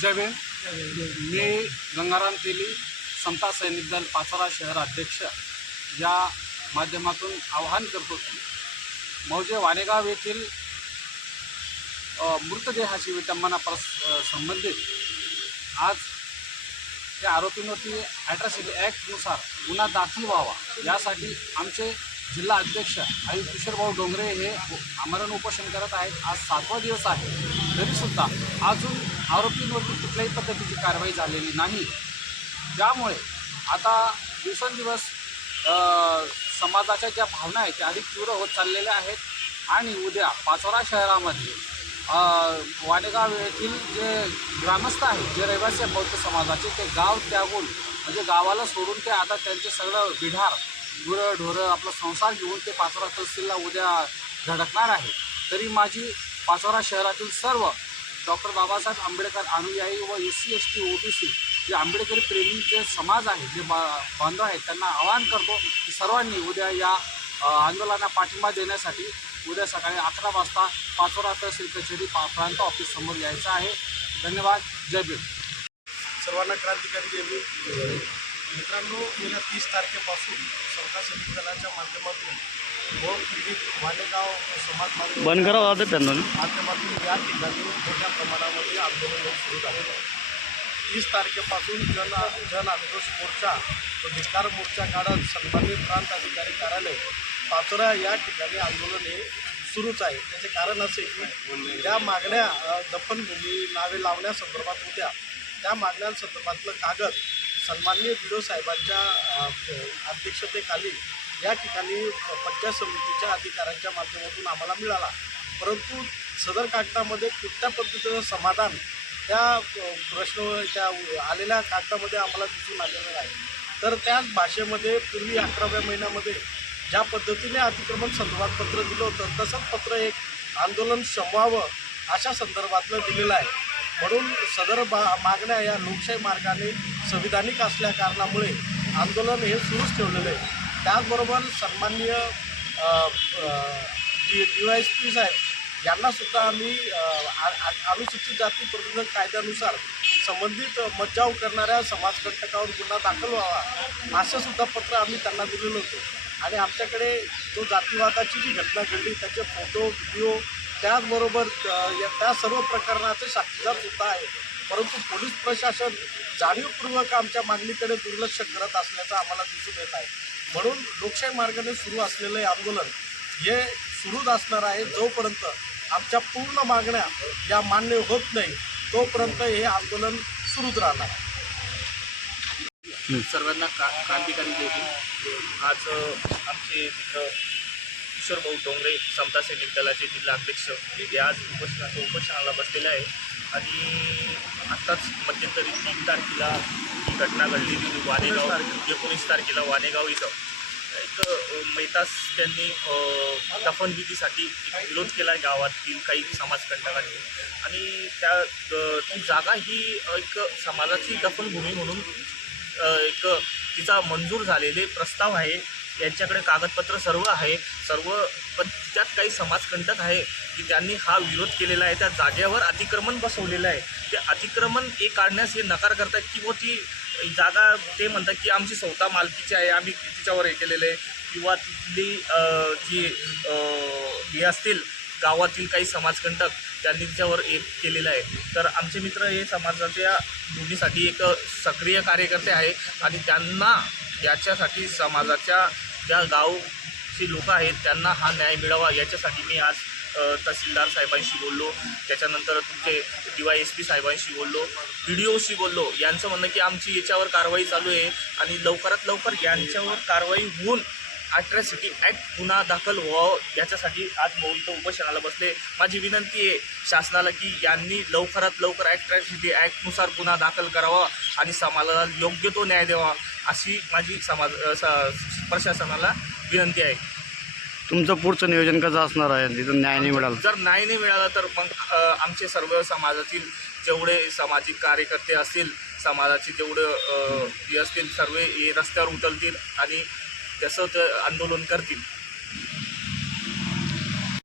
जय भीम। मी गंगाराम तेली, समता सैनिक दल पाचोरा शहर अध्यक्ष या माध्यमातून आवाहन करतो की मौजे वाणेगाव येथील मृतदेहाची विटंबना संबंधित आज त्या आरोपींवरती ॲट्रॉसिटी ॲक्टनुसार गुन्हा दाखल व्हावा यासाठी आमचे जिल्हा अध्यक्ष आई किशोरभाऊ डोंगरे हे आमरण उपोषण करत आहेत। आज 7वा दिवस आहे, तरीसुद्धा अजून आरोपींवरती कुठल्याही पद्धतीची कारवाई झालेली नाही। त्यामुळे आता दिवसेंदिवस समाजाच्या ज्या भावना आहेत त्या अधिक तीव्र होत चाललेल्या आहेत आणि उद्या पाचोरा शहरामध्ये वाणेगाव येथील जे ग्रामस्थ आहेत, जे रहिवासी बौद्ध समाजाचे, ते गाव त्यागून म्हणजे गावाला सोडून ते आता त्यांचे सगळं बिढार गुरं ढोरं आपला संसार घेऊन ते पाचोरा तहसीलला उद्या धडकणार आहे। तरी माझी पाचोरा शहरातील सर्व डॉक्टर बाबासाहेब आंबेडकर अनुयायी व SC ST OBC जे आंबेडकरी प्रेमी जे समाज आहे, जे बांधव आहेत, त्यांना आवाहन करतो की सर्वांनी उद्या या आंदोलनाला पाठिंबा देण्यासाठी उद्या सकाळी 11 वाजता पाचोरा तहसील कचेरी प्रांत ऑफिस समोर यायचं आहे। धन्यवाद। जय भीम। सर्वांना क्रांतिकारी जय भीम। मित्रांनो, गेल्या 30 तारखेपासून समता सैनिक दलाच्या माध्यमातून व पीडित वाणेगाव समाज माध्यमातून या ठिकाणी मोठ्या प्रमाणामध्ये आंदोलन सुरू झालेलं आहे। 30 तारखेपासून जन आक्रोश मोर्चा व धिक्कार मोर्चा काढत सन्माननीय प्रांत अधिकारी कार्यालय पाचोरा या ठिकाणी आंदोलन हे सुरूच आहे। त्याचे कारण असे की ज्या मागण्या दफनभूमी नावे लावण्यासंदर्भात होत्या, त्या मागण्यांसंदर्भातलं कागद सन्माननीय BDO साहेबांच्या अध्यक्षतेखाली या ठिकाणी पंचायत समितीच्या अधिकाऱ्यांच्या माध्यमातून आम्हाला मिळाला, परंतु सदर कागदामध्ये कुठल्या पद्धतीचं समाधान त्या त्या आलेल्या कागदामध्ये आम्हाला दिसून आलेलं नाही। तर त्याच भाषेमध्ये पूर्वी 11व्या महिन्यामध्ये ज्या पद्धतीने अतिक्रमण संदर्भात पत्र दिलं होतं, तसंच पत्र एक आंदोलन शमवावं अशा संदर्भातलं दिलेलं आहे। म्हणून सदर मागण्या या लोकशाही मार्गाने संविधानिक असल्या कारणामुळे आंदोलन हे सुरूच ठेवलेलं आहे। त्याचबरोबर सन्माननीय DYSP साहेब यांनासुद्धा आम्ही अनुसूचित जाती प्रतिबंधक कायद्यानुसार संबंधित मज्जाव करणाऱ्या समाजकंटकावर गुन्हा दाखल व्हावा असं सुद्धा पत्र आम्ही त्यांना दिलेलं होतं आणि आमच्याकडे जो जातीवादाची जी घटना घडली त्याचे फोटो व्हिडिओ त्याचबरोबर त्या सर्व प्रकरणाचे साक्षीदारसुद्धा आहे, परंतु पोलीस प्रशासन जाणीवपूर्वक आमच्या मागणीकडे दुर्लक्ष करत असल्याचं आम्हाला दिसून येत आहे। म्हणून लोकशाही मार्गाने सुरू असलेले आंदोलन हे सुरूच असणार आहे। जोपर्यंत आमच्या पूर्ण मागण्या या मान्य होत नाही तोपर्यंत हे आंदोलन सुरूच राहणार आहे। सर्वांना क्रांतिकारी जय भीम। आज आमचे मित्र किशोरभाऊ डोंगरे समता सैनिक दलाचे जिल्हा अध्यक्ष हे आज उपोषणाला बसलेले आहे आणि आत्ताच मध्यंतरी 3 तारखेला ही घटना घडलेली वाणेगाव 19 तारखेला वाणेगाव इथं एक मैतास त्यांनी दफनविधीसाठी एक विरोध केला आहे गावातील काही समाजकंटकांनी आणि ती जागा ही एक समाजाची दफनभूमी म्हणून एक तिचा मंजूर झालेले प्रस्ताव आहे, यांच्याकडे कागदपत्र सर्व आहे पण त्यात काही समाजकंटक आहे की त्यांनी हा विरोध केलेला आहे। त्या जागेवर अतिक्रमण बसवलेलं आहे, ते अतिक्रमण काढण्यास हे नकार करतात की ती जागा ते म्हणतात की आमची स्वतः मालकीची आहे, आम्ही तिच्यावर हे केलेलं आहे किंवा तिथली जी हे असतील गावातील काही समाजकंटक त्यांनी तिच्यावर एक केलेलं आहे। तर आमचे मित्र हे समाजाच्या भूमीसाठी एक सक्रिय कार्यकर्ते आहे आणि त्यांना याच्यासाठी समाजाच्या ज्या गावची लोक आहेत त्यांना हा न्याय मिळावा याच्यासाठी मी आज तहसीलदार साहेबांशी बोललो, त्याच्यानंतर तुमचे DYSP साहेबांशी बोललो, BDOशी बोललो। यांचं म्हणणं की आमची याच्यावर कारवाई चालू आहे आणि लवकरात लवकर यांच्यावर कारवाई होऊन ॲट्रॉसिटी ॲक्ट गुन्हा दाखल व्हावं याच्यासाठी आज इथं उपोषणाला बसले। माझी विनंती आहे शासनाला की यांनी लवकरात लवकर ॲट्रॉसिटी ॲक्टनुसार गुन्हा दाखल करावा आणि समाजाला योग्य तो न्याय द्यावा अशी माझी प्रशासनाला विनंती आहे। तुमचं पुढचं नियोजन कसं असणार आहे तिथं न्याय नाही मिळाला? जर न्याय नाही मिळाला तर मग आमचे सर्व समाजातील जेवढे सामाजिक कार्यकर्ते असतील, समाजाचे जेवढे हे असतील सर्व हे रस्त्यावर उतरतील आणि त्याचं ते आंदोलन करतील।